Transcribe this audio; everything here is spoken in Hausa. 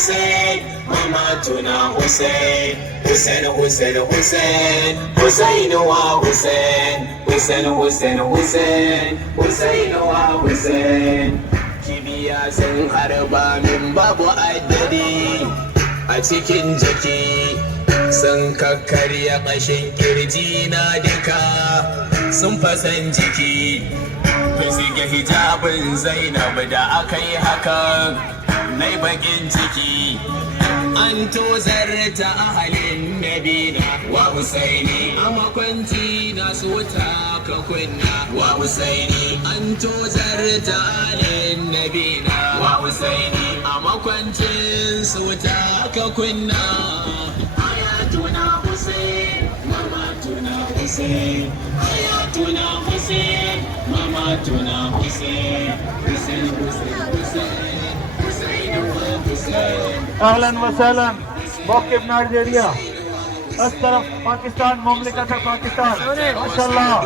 حسين مماتنا حسين حسين حسين حسين حسين وحسين حسين حسين حسين حسين وحسين kibiya sun harba min babu adadi a cikin jiki sun kakkarya ƙashin kirji na duka sun fasan jiki fizge hijabin zainab da aka yi hakan nai bakin ciki an tozarta ahalin nabina wa husaini a makwanci na su wuta ka kunna wa husaini an tozarta ahalin nabina wa husaini a makwancin su wuta ka kunna hayatuna husain mamatuna husain hayatuna husain mamatuna husain husain husain husain اهلا وسهلا موقف نائجیریا اس طرف پاکستان مملکت پاکستان ماشاءاللہ